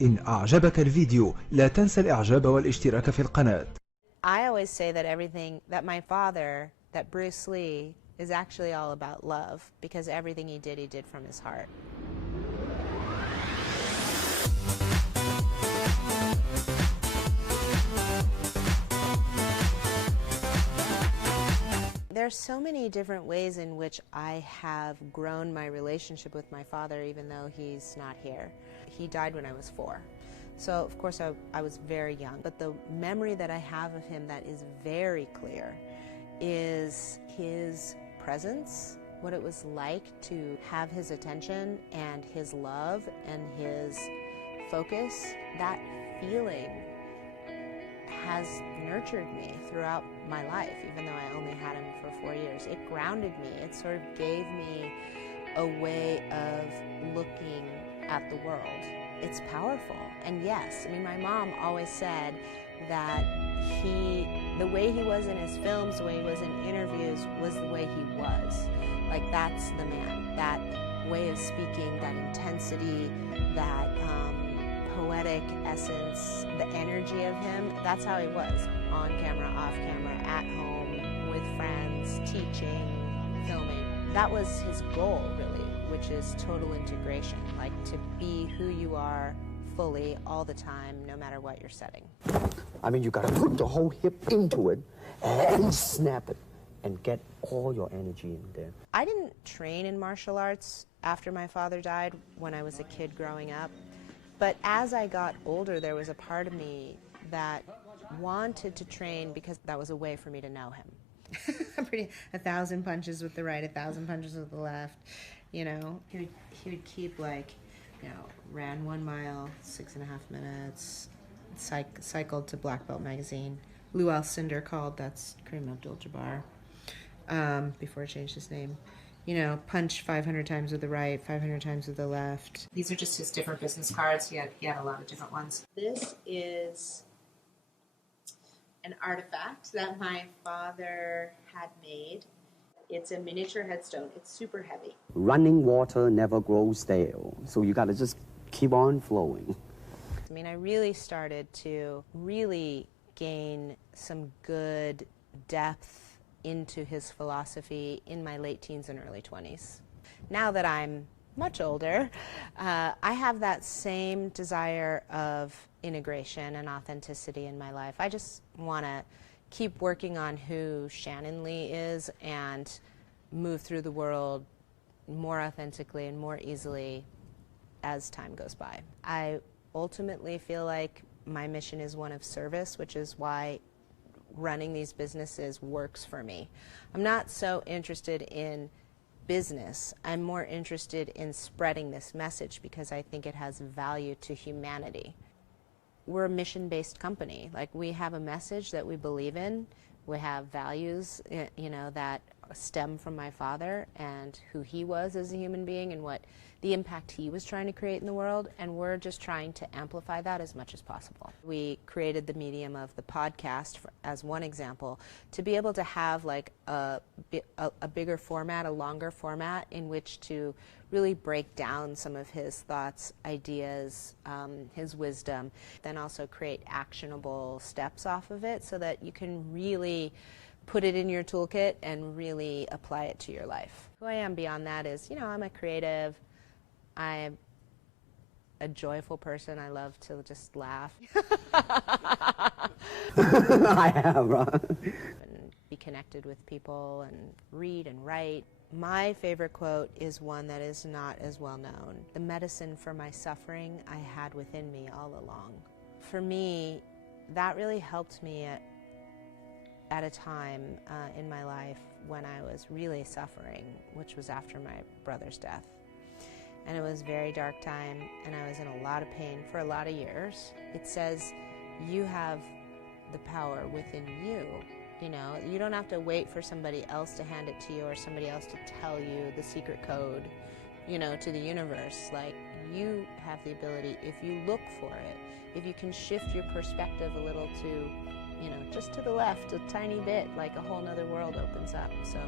إن أعجبك الفيديو لا تنسى الإعجاب والاشتراك في القناة. I always say that everything, that my father, that Bruce Lee, is actually all about love, because everything he did from his heart. There are so many different ways in which I have grown my relationship with my father, even though he's not here. He died when I was 4. So, of course, I was very young. But the memory that I have of him that is very clear is his presence, what it was like to have his attention and his love and his focus. That feeling has nurtured me throughout my life, even though I only had him for 4 years. It grounded me. It sort of gave me a way of looking at the world. It's powerful. And yes, I mean, my mom always said that the way he was in his films, the way he was in interviews, was the way he was. Like, that's the man. That way of speaking, that intensity, that poetic essence, the energy of him, that's how he was. On camera, off camera, at home, with friends, teaching, filming. That was his goal, really, which is total integration, like to be who you are fully all the time, no matter what your setting. I mean, you gotta put the whole hip into it and snap it and get all your energy in there. I didn't train in martial arts after my father died when I was a kid growing up. But as I got older, there was a part of me that wanted to train because that was a way for me to know him. 1,000 punches with the right, 1,000 punches with the left, you know. He would keep, like, you know, ran 1 mile, 6.5 minutes, cycled to Black Belt magazine. Lou Alcindor called, that's Kareem Abdul-Jabbar, before he changed his name. You know, punch 500 times with the right, 500 times with the left. These are just his different business cards. He had a lot of different ones. This is an artifact that my father had made. It's a miniature headstone. It's super heavy. Running water never grows stale, so you gotta just keep on flowing. I mean, I really started to really gain some good depth into his philosophy in my late teens and early 20s. Now that I'm much older, I have that same desire of integration and authenticity in my life. I just want to keep working on who Shannon Lee is and move through the world more authentically and more easily as time goes by. I ultimately feel like my mission is one of service, which is why running these businesses works for me. I'm not so interested in business. I'm more interested in spreading this message because I think it has value to humanity. We're a mission-based company. Like, we have a message that we believe in. We have values, you know, that stem from my father and who he was as a human being and what the impact he was trying to create in the world, and we're just trying to amplify that as much as possible. We created the medium of the podcast as one example to be able to have like a bigger format, a longer format in which to really break down some of his thoughts, ideas, his wisdom, then also create actionable steps off of it so that you can really put it in your toolkit and really apply it to your life. Who I am beyond that is, you know, I'm a creative. I'm a joyful person. I love to just laugh. I am, right? And be connected with people and read and write. My favorite quote is one that is not as well known. The medicine for my suffering I had within me all along. For me, that really helped me at a time in my life when I was really suffering, which was after my brother's death. And it was a very dark time, and I was in a lot of pain for a lot of years. It says you have the power within you. You know, you don't have to wait for somebody else to hand it to you or somebody else to tell you the secret code, you know, to the universe. Like, you have the ability, if you look for it, if you can shift your perspective a little to, you know, just to the left a tiny bit, like a whole nother world opens up. So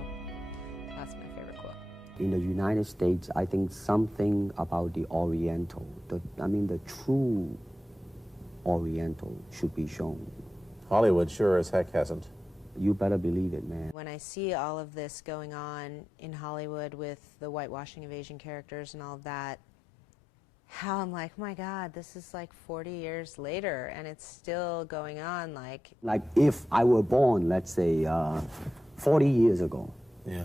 that's my favorite quote. in the United States, I think something about the Oriental, the true Oriental should be shown. Hollywood sure as heck hasn't. You better believe it, man. When I see all of this going on in Hollywood with the whitewashing of Asian characters and all of that, how I'm like, oh my God, this is like 40 years later and it's still going on. Like if I were born, let's say, 40 years ago, yeah.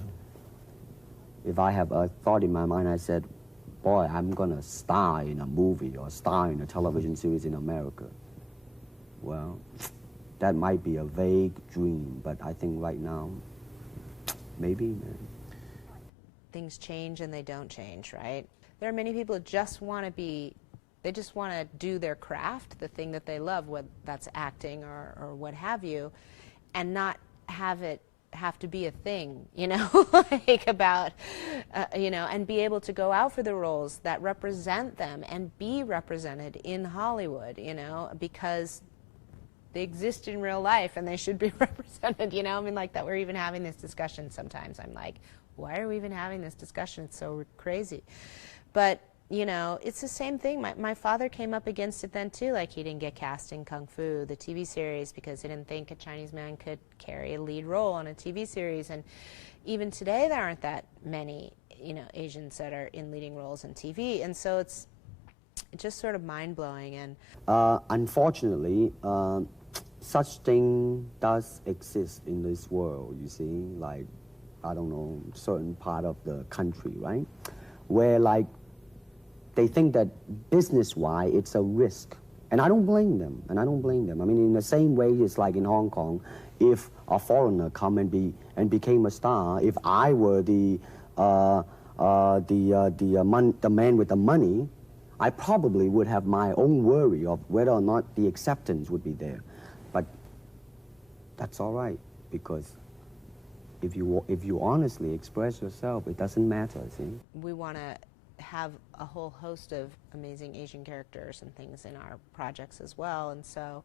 If I have a thought in my mind, I said, boy, I'm going to star in a movie or star in a television series in America. Well, that might be a vague dream, but I think right now, maybe, man. Things change and they don't change, right? There are many people who just want to be, they just want to do their craft, the thing that they love, whether that's acting or what have you, and not have it have to be a thing, you know, like about, you know, and be able to go out for the roles that represent them and be represented in Hollywood, you know, because they exist in real life and they should be represented, you know. I mean, like that we're even having this discussion sometimes. I'm like, why are we even having this discussion? It's so crazy. But, you know, it's the same thing. My father came up against it then too. Like he didn't get cast in Kung Fu, the TV series, because he didn't think a Chinese man could carry a lead role on a TV series. And even today there aren't that many, you know, Asians that are in leading roles in TV. And so it's just sort of mind-blowing. And unfortunately, such thing does exist in this world, you see, like, I don't know, certain part of the country, right? Where, like, they think that business-wise it's a risk. And I don't blame them, I mean, in the same way, it's like in Hong Kong, if a foreigner come and became a star, if I were the man with the money, I probably would have my own worry of whether or not the acceptance would be there. But that's all right, because if you honestly express yourself, it doesn't matter, see? we want to have a whole host of amazing Asian characters and things in our projects as well, and so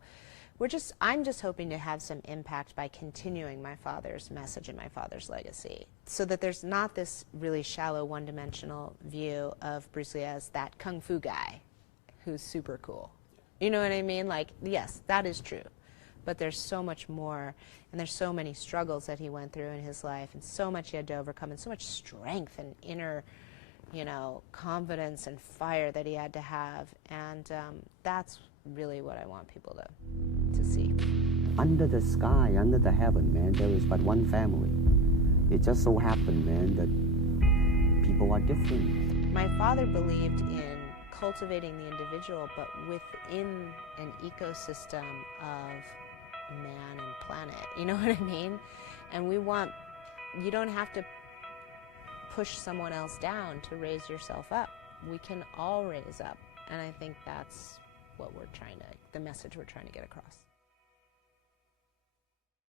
I'm just hoping to have some impact by continuing my father's message and my father's legacy, so that there's not this really shallow, one-dimensional view of Bruce Lee as that kung fu guy who's super cool. You know what I mean? Like, yes, that is true, but there's so much more, and there's so many struggles that he went through in his life, and so much he had to overcome, and so much strength and inner, you know, confidence and fire that he had to have, and that's really what I want people to see. Under the sky, under the heaven, man, there is but one family. It just so happened, man, that people are different. My father believed in cultivating the individual, but within an ecosystem of man and planet, you know what I mean? And you don't have to push someone else down to raise yourself up. We can all raise up, and I think that's what the message we're trying to get across.